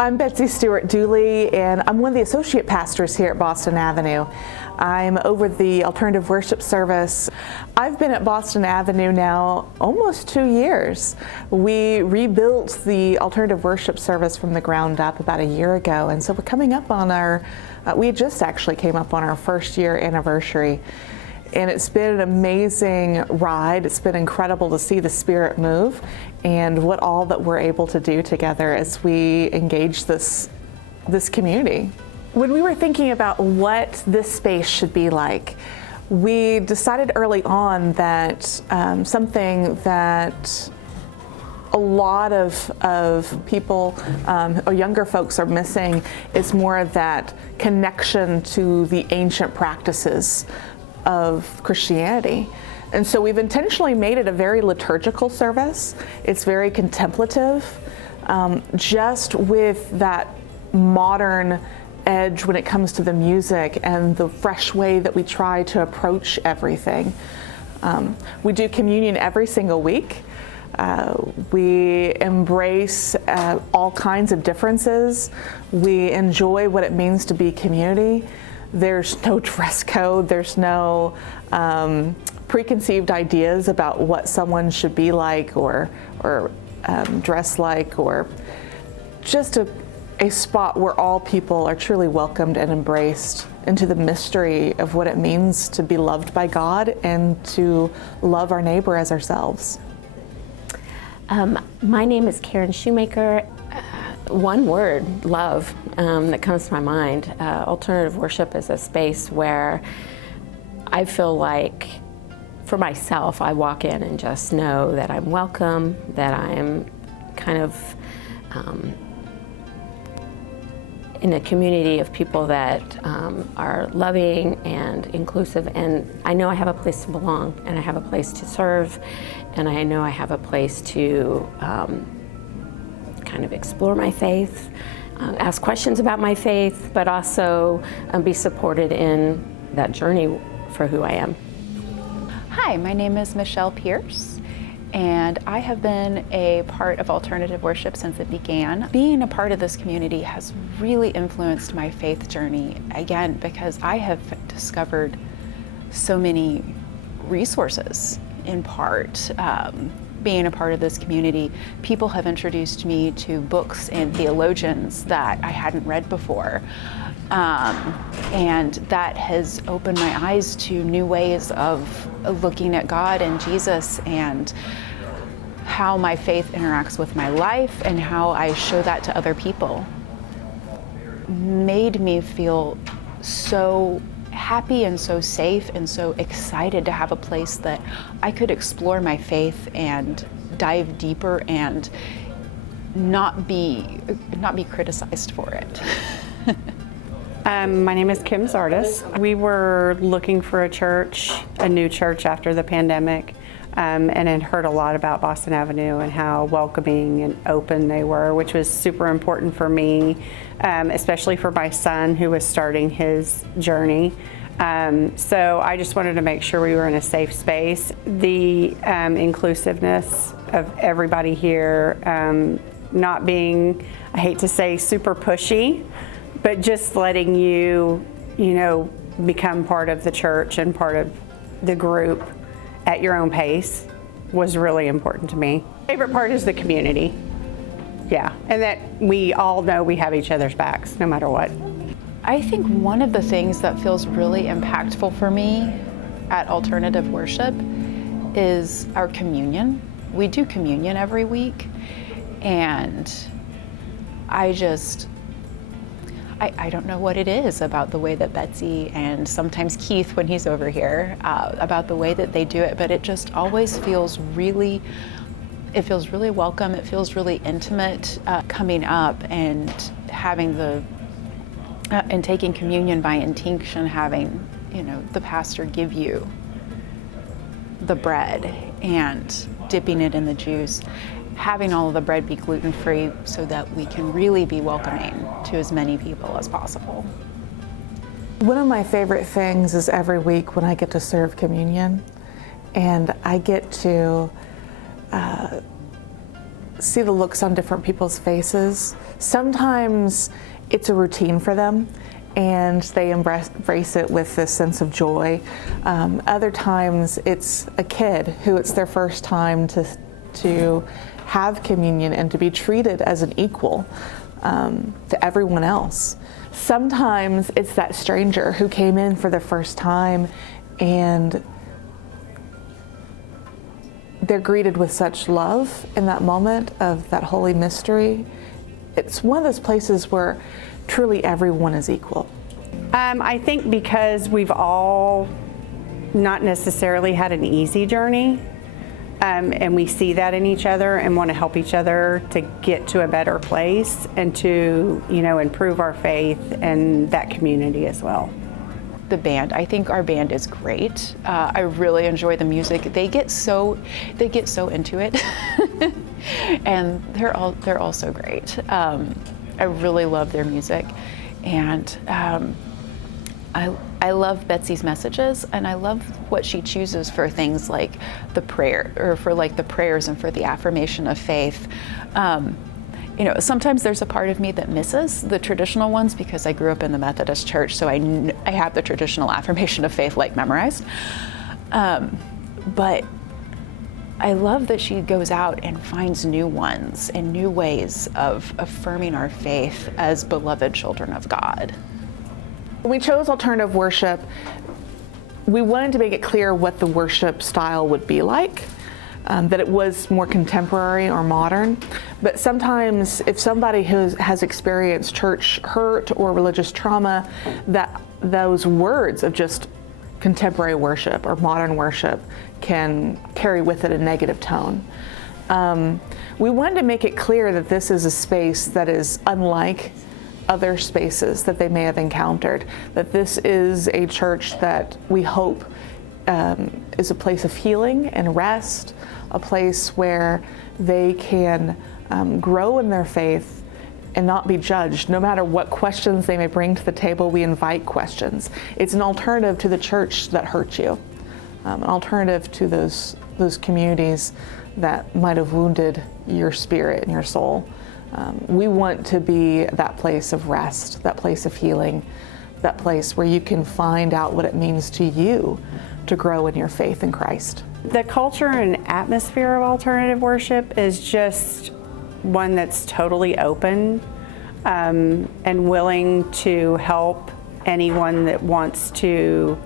I'm Betsy Stewart Dooley, and I'm one of the associate pastors here at Boston Avenue. I'm over the alternative worship service. I've been at Boston Avenue now almost 2 years. We rebuilt the alternative worship service from the ground up about a year ago, and so we're coming up on we just actually came up on our first year anniversary. And it's been an amazing ride. It's been incredible to see the Spirit move and what all that we're able to do together as we engage this community. When we were thinking about what this space should be like, we decided early on that something that a lot of people or younger folks are missing is more of that connection to the ancient practices of Christianity. And so we've intentionally made it a very liturgical service. It's very contemplative, just with that modern edge when it comes to the music and the fresh way that we try to approach everything. We do communion every single week. We embrace all kinds of differences. We enjoy what it means to be community. There's no dress code, there's no preconceived ideas about what someone should be like or dress like, or just a spot where all people are truly welcomed and embraced into the mystery of what it means to be loved by God and to love our neighbor as ourselves. My name is Karen Shoemaker. One word, love, that comes to my mind. Alternative worship is a space where I feel like, for myself, I walk in and just know that I'm welcome, that I'm kind of in a community of people that are loving and inclusive, and I know I have a place to belong, and I have a place to serve, and I know I have a place to kind of explore my faith, ask questions about my faith, but also be supported in that journey for who I am. Hi, my name is Michelle Pierce, and I have been a part of alternative worship since it began. Being a part of this community has really influenced my faith journey, again, because I have discovered so many resources, in part. Being a part of this community, people have introduced me to books and theologians that I hadn't read before. And that has opened my eyes to new ways of looking at God and Jesus, and how my faith interacts with my life and how I show that to other people. Made me feel so happy and so safe and so excited to have a place that I could explore my faith and dive deeper and not be criticized for it. My name is Kim Zardis. We were looking for a new church after the pandemic, and had heard a lot about Boston Avenue and how welcoming and open they were, which was super important for me, especially for my son who was starting his journey. So I just wanted to make sure we were in a safe space. The inclusiveness of everybody here, not being, I hate to say, super pushy, but just letting you become part of the church and part of the group at your own pace was really important to me. Favorite part is the community. Yeah, and that we all know we have each other's backs no matter what. I think one of the things that feels really impactful for me at alternative worship is our communion. We do communion every week, and I don't know what it is about the way that Betsy and sometimes Keith, when he's over here, about the way that they do it, but it just always feels really welcome. It feels really intimate coming up and having and taking communion by intinction, having, the pastor give you the bread and dipping it in the juice, having all of the bread be gluten-free so that we can really be welcoming to as many people as possible. One of my favorite things is every week when I get to serve communion, and I get to see the looks on different people's faces. Sometimes it's a routine for them and they embrace it with this sense of joy. Other times it's a kid who it's their first time to have communion and to be treated as an equal to everyone else. Sometimes it's that stranger who came in for the first time and they're greeted with such love in that moment of that holy mystery. It's one of those places where truly everyone is equal. I think because we've all not necessarily had an easy journey, and we see that in each other and want to help each other to get to a better place and to, improve our faith and that community as well. The band, I think our band is great. I really enjoy the music. They get so into it, and they're all so great. I really love their music, and I love Betsy's messages, and I love what she chooses for things like the prayer, or for like the prayers and for the affirmation of faith. Sometimes there's a part of me that misses the traditional ones because I grew up in the Methodist church, so I have the traditional affirmation of faith like memorized. But I love that she goes out and finds new ones and new ways of affirming our faith as beloved children of God. When we chose alternative worship, we wanted to make it clear what the worship style would be like. That it was more contemporary or modern. But sometimes if somebody who has experienced church hurt or religious trauma, that those words of just contemporary worship or modern worship can carry with it a negative tone. We wanted to make it clear that this is a space that is unlike other spaces that they may have encountered, that this is a church that we hope is a place of healing and rest, a place where they can grow in their faith and not be judged. No matter what questions they may bring to the table, we invite questions. It's an alternative to the church that hurt you, an alternative to those communities that might have wounded your spirit and your soul. We want to be that place of rest, that place of healing, that place where you can find out what it means to you to grow in your faith in Christ. The culture and atmosphere of alternative worship is just one that's totally open and willing to help anyone that wants to,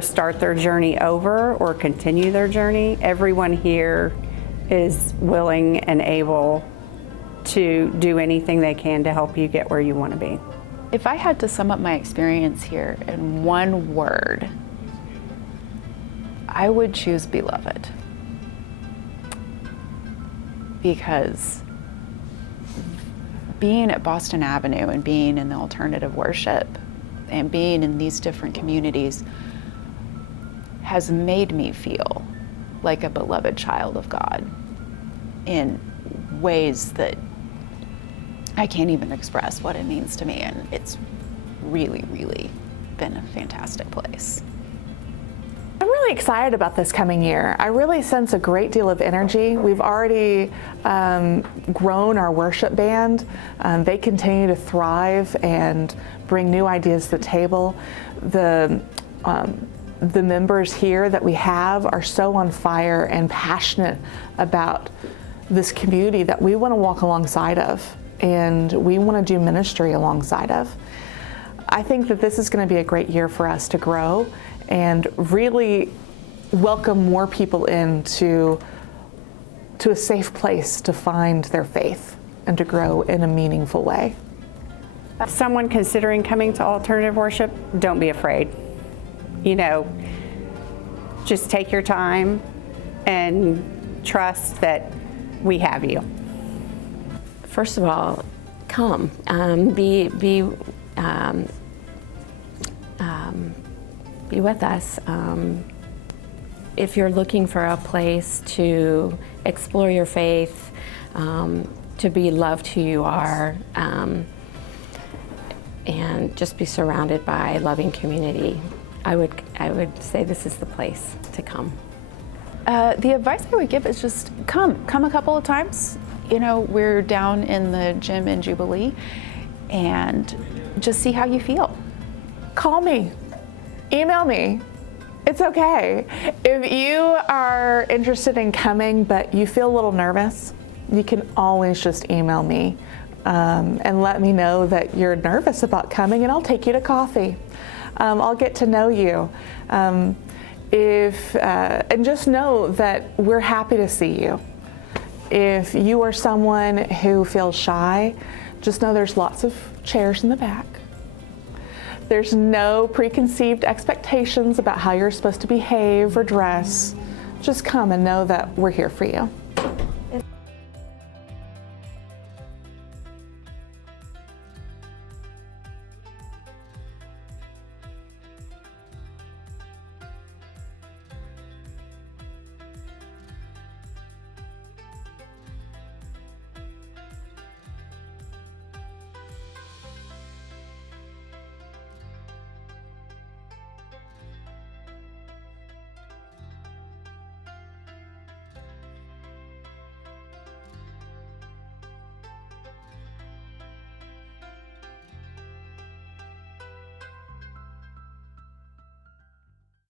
start their journey over or continue their journey. Everyone here is willing and able to do anything they can to help you get where you want to be. If I had to sum up my experience here in one word, I would choose beloved. Because being at Boston Avenue and being in the alternative worship and being in these different communities has made me feel like a beloved child of God in ways that I can't even express what it means to me, and it's really, really been a fantastic place. I'm really excited about this coming year. I really sense a great deal of energy. We've already grown our worship band. They continue to thrive and bring new ideas to the table. The members here that we have are so on fire and passionate about this community that we want to walk alongside of, and we want to do ministry alongside of. I think that this is going to be a great year for us to grow and really welcome more people into a safe place to find their faith and to grow in a meaningful way. Someone considering coming to alternative worship, don't be afraid. Just take your time and trust that we have you. First of all, come. Be with us. If you're looking for a place to explore your faith, to be loved who you are, and just be surrounded by loving community, I would say this is the place to come. The advice I would give is just come a couple of times you know, we're down in the gym in Jubilee, and just see how you feel. Call me, email me. It's okay. If you are interested in coming but you feel a little nervous, you can always just email me and let me know that you're nervous about coming, and I'll take you to coffee. I'll get to know you. And just know that we're happy to see you. If you are someone who feels shy, just know there's lots of chairs in the back. There's no preconceived expectations about how you're supposed to behave or dress. Just come and know that we're here for you.